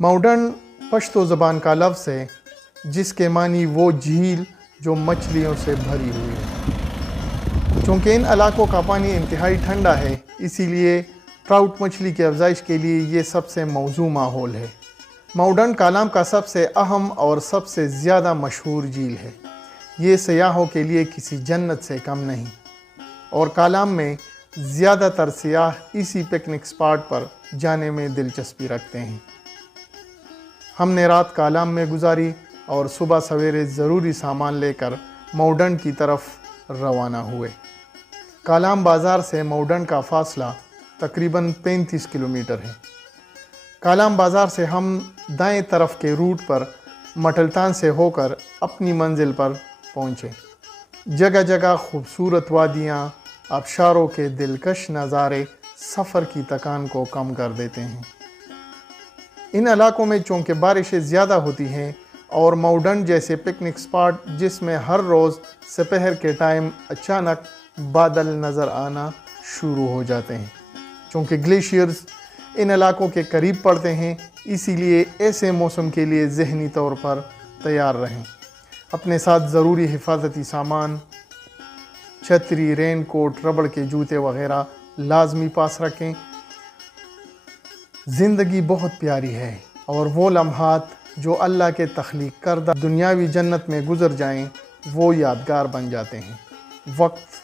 ماؤڈن پشتو زبان کا لفظ ہے جس کے معنی وہ جھیل جو مچھلیوں سے بھری ہوئی ہے۔ چونکہ ان علاقوں کا پانی انتہائی ٹھنڈا ہے، اسی لیے ٹراؤٹ مچھلی کی افزائش کے لیے یہ سب سے موزوں ماحول ہے۔ ماؤڈن کالام کا سب سے اہم اور سب سے زیادہ مشہور جھیل ہے۔ یہ سیاحوں کے لیے کسی جنت سے کم نہیں، اور کالام میں زیادہ تر سیاح اسی پکنک اسپاٹ پر جانے میں دلچسپی رکھتے ہیں۔ ہم نے رات کالام میں گزاری اور صبح سویرے ضروری سامان لے کر ماؤڈن کی طرف روانہ ہوئے۔ کالام بازار سے ماؤڈن کا فاصلہ تقریباً 35 کلومیٹر ہے۔ کالام بازار سے ہم دائیں طرف کے روٹ پر مٹلتان سے ہو کر اپنی منزل پر پہنچے۔ جگہ جگہ خوبصورت وادیاں، آبشاروں کے دلکش نظارے سفر کی تکان کو کم کر دیتے ہیں۔ ان علاقوں میں چونکہ بارشیں زیادہ ہوتی ہیں اور ماؤڈن جیسے پکنک اسپاٹ جس میں ہر روز سپہر کے ٹائم اچانک بادل نظر آنا شروع ہو جاتے ہیں، چونکہ گلیشیئرز ان علاقوں کے قریب پڑتے ہیں، اسی لیے ایسے موسم کے لیے ذہنی طور پر تیار رہیں۔ اپنے ساتھ ضروری حفاظتی سامان، چھتری، رین کوٹ، ربڑ کے جوتے وغیرہ لازمی پاس رکھیں۔ زندگی بہت پیاری ہے اور وہ لمحات جو اللہ کے تخلیق کردہ دنیاوی جنت میں گزر جائیں وہ یادگار بن جاتے ہیں۔ وقت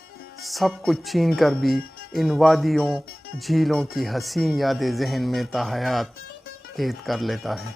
سب کچھ چھین کر بھی ان وادیوں، جھیلوں کی حسین یادیں ذہن میں تاحیات قید کر لیتا ہے۔